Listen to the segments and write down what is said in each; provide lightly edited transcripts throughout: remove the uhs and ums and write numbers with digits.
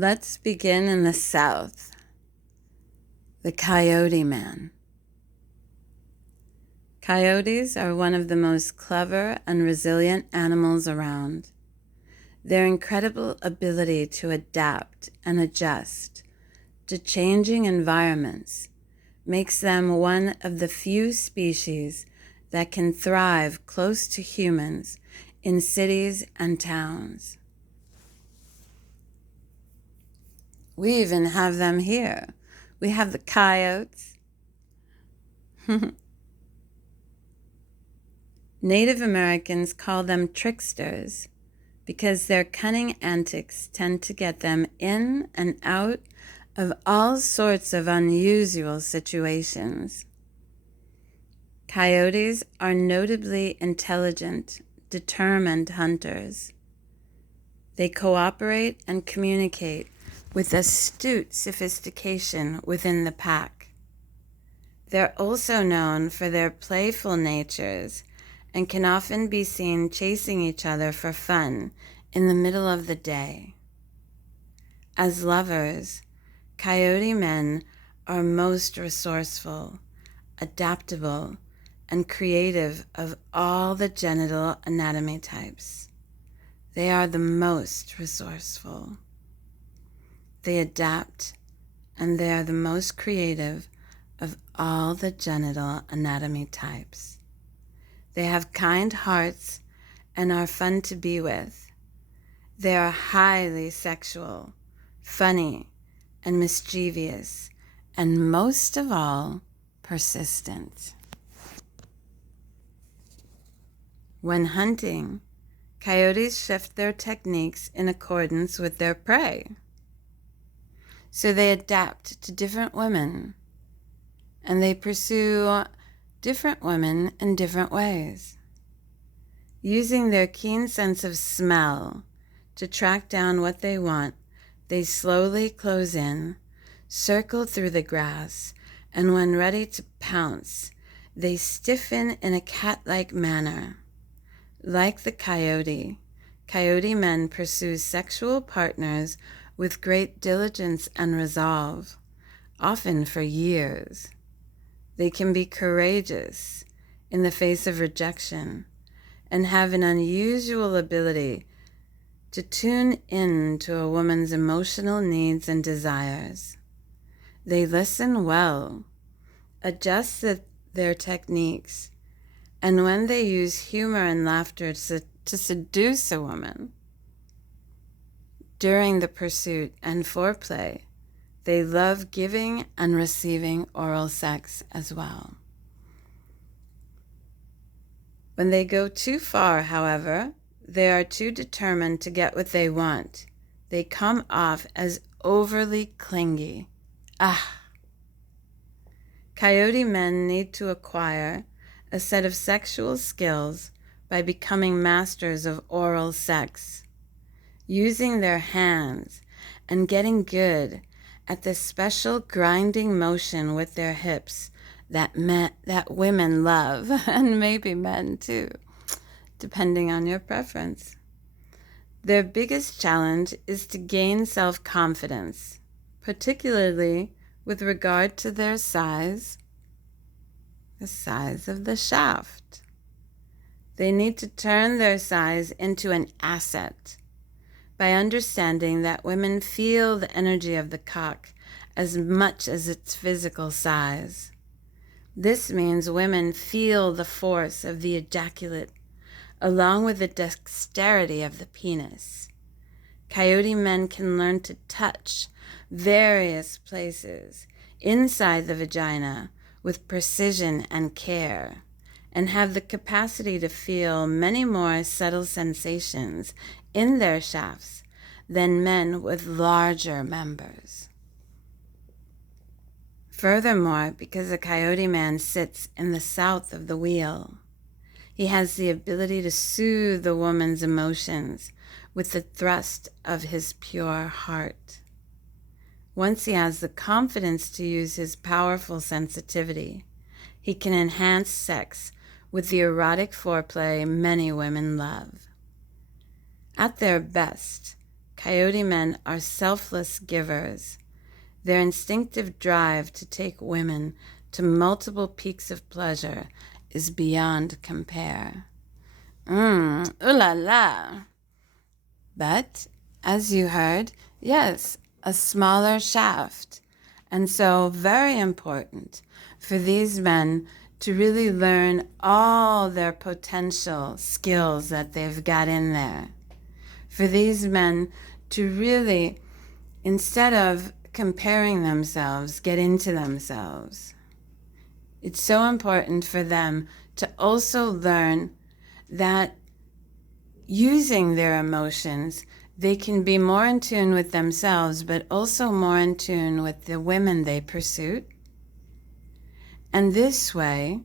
Let's begin in the South. The Coyote Man. Coyotes are one of the most clever and resilient animals around. Their incredible ability to adapt and adjust to changing environments makes them one of the few species that can thrive close to humans in cities and towns. We even have them here. We have the coyotes. Native Americans call them tricksters because their cunning antics tend to get them in and out of all sorts of unusual situations. Coyotes are notably intelligent, determined hunters. They cooperate and communicate with astute sophistication within the pack. They're also known for their playful natures and can often be seen chasing each other for fun in the middle of the day. As lovers, coyote men are most resourceful, adaptable, and creative of all the genital anatomy types. They are the most resourceful. They adapt, and they are the most creative of all the genital anatomy types. They have kind hearts and are fun to be with. They are highly sexual, funny, and mischievous, and most of all, persistent. When hunting, coyotes shift their techniques in accordance with their prey. So they adapt to different women, and they pursue different women in different ways. Using their keen sense of smell to track down what they want, they slowly close in, circle through the grass, and when ready to pounce, they stiffen in a cat-like manner. Like the coyote, coyote men pursue sexual partners with great diligence and resolve, often for years. They can be courageous in the face of rejection and have an unusual ability to tune in to a woman's emotional needs and desires. They listen well, adjust their techniques, and when they use humor and laughter to seduce a woman, during the pursuit and foreplay, they love giving and receiving oral sex as well. When they go too far, however, they are too determined to get what they want. They come off as overly clingy. Coyote men need to acquire a set of sexual skills by becoming masters of oral sex, using their hands and getting good at the special grinding motion with their hips that women love, and maybe men too, depending on your preference. Their biggest challenge is to gain self-confidence, particularly with regard to their size, the size of the shaft. They need to turn their size into an asset by understanding that women feel the energy of the cock as much as its physical size. This means women feel the force of the ejaculate along with the dexterity of the penis. Coyote men can learn to touch various places inside the vagina with precision and care, and have the capacity to feel many more subtle sensations in their shafts than men with larger members. Furthermore, because a coyote man sits in the south of the wheel, he has the ability to soothe the woman's emotions with the thrust of his pure heart. Once he has the confidence to use his powerful sensitivity, he can enhance sex with the erotic foreplay many women love. At their best, Coyote men are selfless givers. Their instinctive drive to take women to multiple peaks of pleasure is beyond compare. Ooh la la. But, as you heard, yes, a smaller shaft. And so, very important for these men to really learn all their potential skills that they've got in there. For these men to really, instead of comparing themselves, get into themselves. It's so important for them to also learn that using their emotions, they can be more in tune with themselves, but also more in tune with the women they pursue. And this way,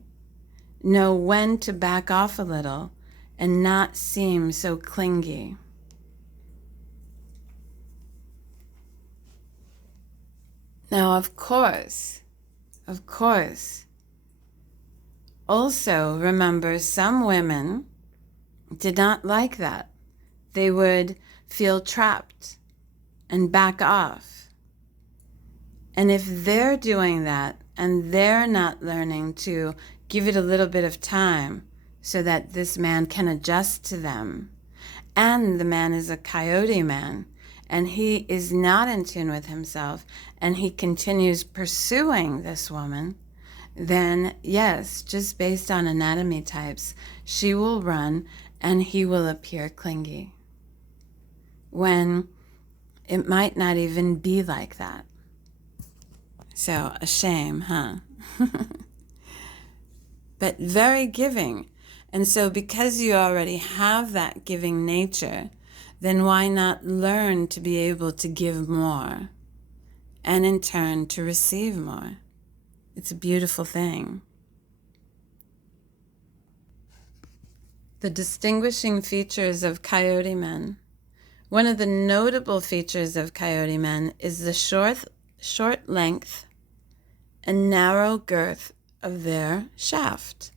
know when to back off a little and not seem so clingy. Now, of course, also remember some women did not like that. They would feel trapped and back off. And if they're doing that and they're not learning to give it a little bit of time so that this man can adjust to them, and the man is a coyote man, and he is not in tune with himself, and he continues pursuing this woman, then yes, just based on anatomy types, she will run and he will appear clingy. When it might not even be like that. So, a shame, huh? But very giving. And so because you already have that giving nature, then why not learn to be able to give more and in turn to receive more? It's a beautiful thing. The distinguishing features of coyote men. One of the notable features of coyote men is the short length and narrow girth of their shaft.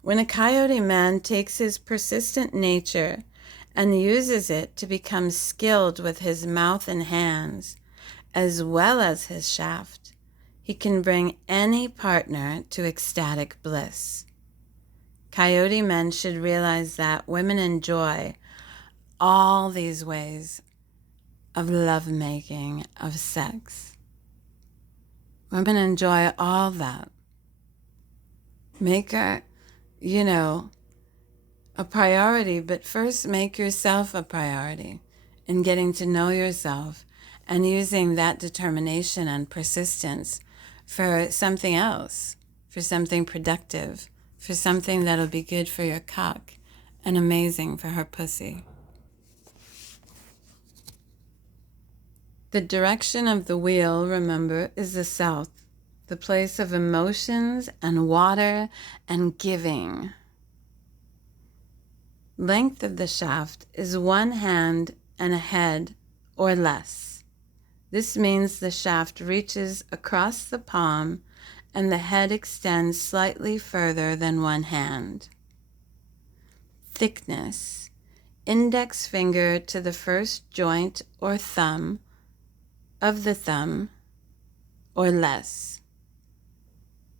When a coyote man takes his persistent nature and uses it to become skilled with his mouth and hands, as well as his shaft, he can bring any partner to ecstatic bliss. Coyote men should realize that women enjoy all these ways of lovemaking, of sex. Women enjoy all that. Make her, a priority, but first make yourself a priority in getting to know yourself and using that determination and persistence for something else, for something productive, for something that'll be good for your cock and amazing for her pussy. The direction of the wheel, remember, is the south, the place of emotions and water and giving. Length of the shaft is 1 hand and a head or less. This means the shaft reaches across the palm and the head extends slightly further than 1 hand. Thickness, index finger to the first joint or thumb of the thumb or less.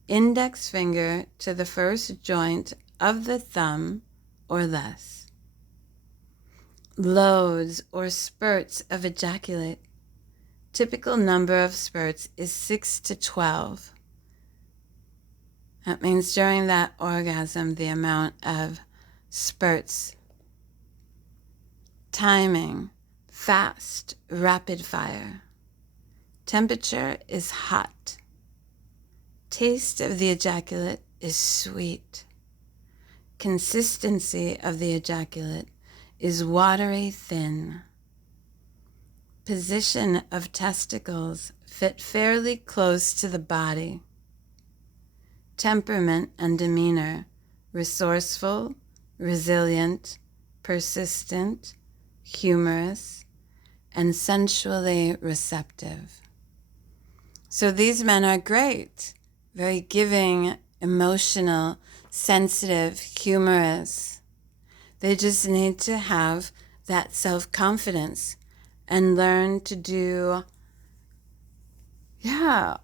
Index finger to the first joint of the thumb or less. Loads or spurts of ejaculate. Typical number of spurts is 6 to 12. That means during that orgasm, the amount of spurts. Timing, fast, rapid fire. Temperature is hot. Taste of the ejaculate is sweet. Consistency of the ejaculate is watery thin. Position of testicles fit fairly close to the body. Temperament and demeanor, resourceful, resilient, persistent, humorous, and sensually receptive. So these men are great, very giving, emotional, sensitive, humorous. They just need to have that self-confidence and learn to do,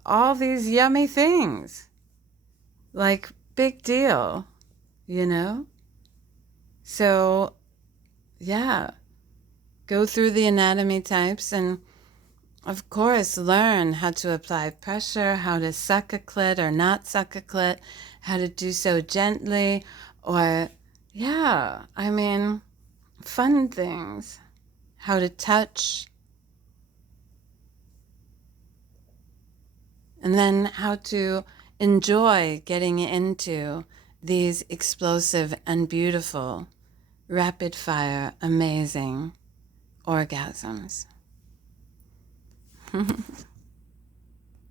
all these yummy things. Like, big deal, you know? So, go through the anatomy types and, of course, learn how to apply pressure, how to suck a clit or not suck a clit, how to do so gently, or, fun things, how to touch, and then how to enjoy getting into these explosive and beautiful, rapid fire, amazing orgasms.